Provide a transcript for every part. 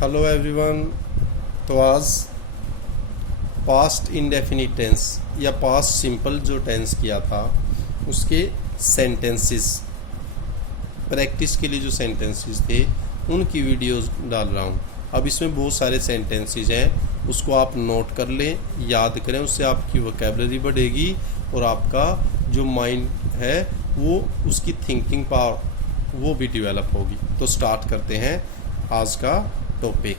Hello everyone. तो आज past indefinite tense या पास्ट सिंपल जो टेंस किया था उसके सेंटेंसेस प्रैक्टिस के लिए जो सेंटेंसेस थे उनकी वीडियोस डाल रहा हूँ। अब इसमें बहुत सारे सेंटेंसेस हैं, उसको आप नोट कर लें, याद करें, उससे आपकी वोकैबुलरी बढ़ेगी और आपका जो माइंड है वो उसकी थिंकिंग पावर वो भी डेवलप होगी। तो स्टार्ट करते हैं आज का टॉपिक।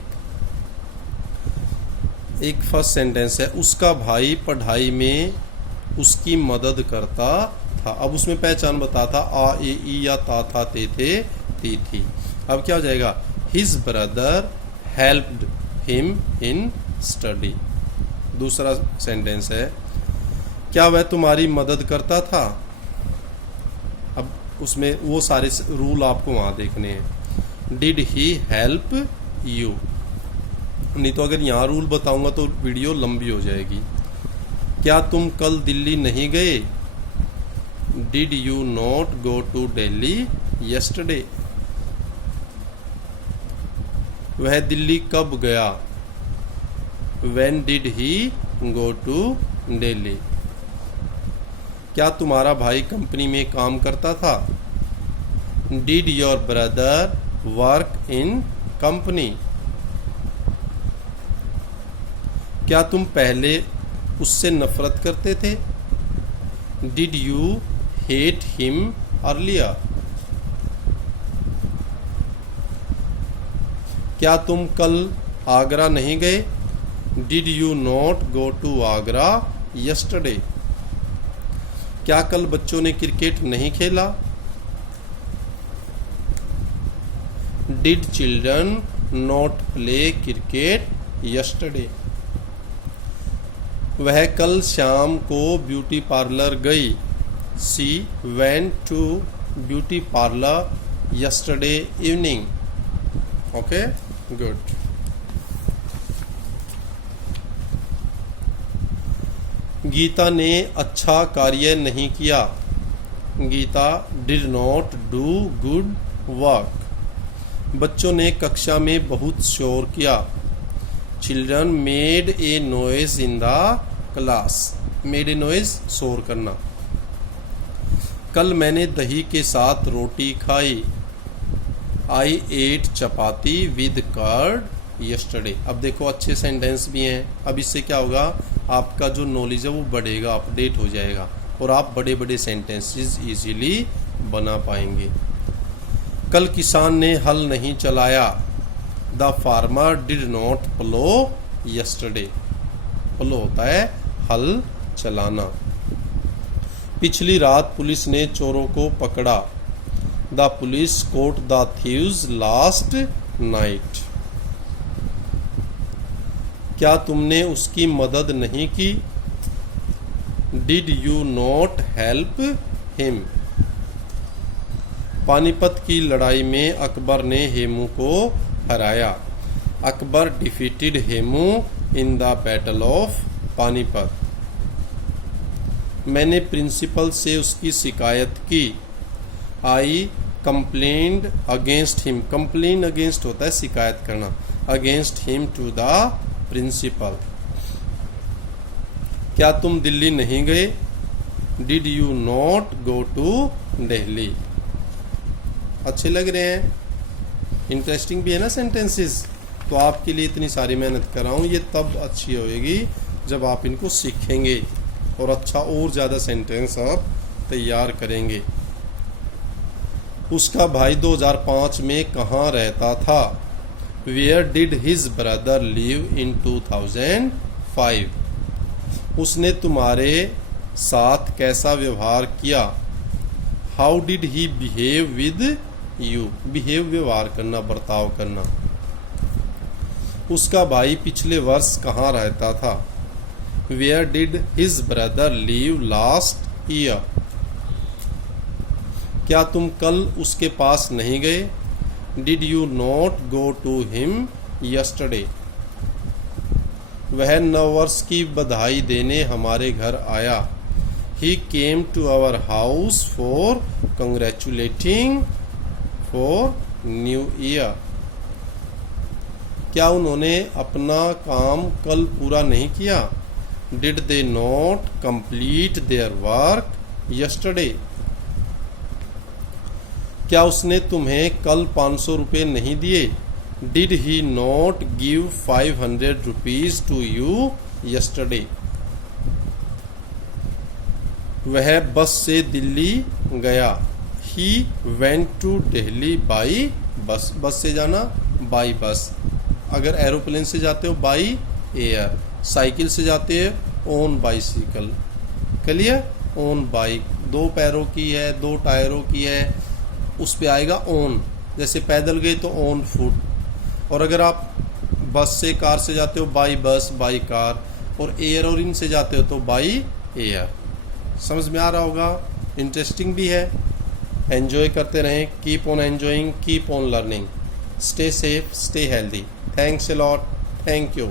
एक फर्स्ट सेंटेंस है, उसका भाई पढ़ाई में उसकी मदद करता था। अब उसमें पहचान बताता आ ए ई या ता था ते थे ती थी। अब क्या हो जाएगा, his brother helped him in study. दूसरा सेंटेंस है, क्या वह तुम्हारी मदद करता था। अब उसमें वो सारे रूल आपको वहां देखने हैं। डिड ही हेल्प यू, नहीं तो अगर यहाँ रूल बताऊंगा तो वीडियो लंबी हो जाएगी। क्या तुम कल दिल्ली नहीं गए। Did you not go to Delhi yesterday. वह दिल्ली कब गया। When did he go to Delhi. क्या तुम्हारा भाई कंपनी में काम करता था। Did your brother work in company. क्या तुम पहले उससे नफरत करते थे। Did you hate him earlier. क्या तुम कल आगरा नहीं गए। Did you not go to Agra yesterday. क्या कल बच्चों ने क्रिकेट नहीं खेला। Did children not play cricket yesterday. वह कल शाम को ब्यूटी पार्लर गई। She went to beauty parlour yesterday evening. Okay, good. Geeta ने अच्छा कार्य नहीं किया। Geeta did not do good work. बच्चों ने कक्षा में बहुत शोर किया। Children made a noise in the class. Made a noise, शोर करना। कल मैंने दही के साथ रोटी खाई। I ate chapati with curd yesterday. अब देखो अच्छे सेंटेंस भी हैं। अब इससे क्या होगा, आपका जो नॉलेज है वो बढ़ेगा, अपडेट हो जाएगा और आप बड़े बड़े सेंटेंसेस इजीली बना पाएंगे। कल किसान ने हल नहीं चलाया। The farmer did not plough yesterday. Plough होता है हल चलाना। पिछली रात पुलिस ने चोरों को पकड़ा। The police caught the thieves last night. क्या तुमने उसकी मदद नहीं की। Did you not help him. Panipat की लड़ाई में अकबर ने हेमू को हराया। Akbar defeated Hemu in the battle of Panipat. मैंने प्रिंसिपल से उसकी शिकायत की। I complained against him. Complain against होता है शिकायत करना। Against him to the principal. क्या तुम दिल्ली नहीं गए। Did you not go to Delhi. अच्छे लग रहे हैं, इंटरेस्टिंग भी है ना सेंटेंसेस। तो आपके लिए इतनी सारी मेहनत कर रहा हूँ, ये तब अच्छी होएगी जब आप इनको सीखेंगे और अच्छा और ज़्यादा सेंटेंस आप तैयार करेंगे। उसका भाई 2005 में कहाँ रहता था। Where did his brother live in 2005। उसने तुम्हारे साथ कैसा व्यवहार किया। How did he behave with you. Behave व्यवहार करना, बर्ताव करना। उसका भाई पिछले वर्ष कहाँ रहता था। Where did his brother live last year. क्या तुम कल उसके पास नहीं गए। Did you not go to him yesterday. वह नववर्ष की बधाई देने हमारे घर आया। He came to our house for congratulating for New Year. क्या उन्होंने अपना काम कल पूरा नहीं किया? Did they not complete their work yesterday? क्या उसने तुम्हें कल 500 रुपये नहीं दिए? Did he not give 500 rupees to you yesterday? वह बस से दिल्ली गया। He went to Delhi by bus. Bus से जाना बाई बस। अगर एरोप्लेन से जाते हो बाई एयर। साइकिल से जाते हो on bicycle. Clear? On bike 2 पैरों की है, 2 टायरों की है, उस पे आएगा ऑन। जैसे पैदल गए तो ऑन फुट। और अगर आप बस से कार से जाते हो बाई बस बाई कार, और एयर और इन से जाते हो तो बाई एयर। समझ में आ रहा होगा? इंटरेस्टिंग भी है। एंजॉय करते रहें। Keep on enjoying, keep on learning. Stay safe, stay healthy. Thanks a lot. Thank you.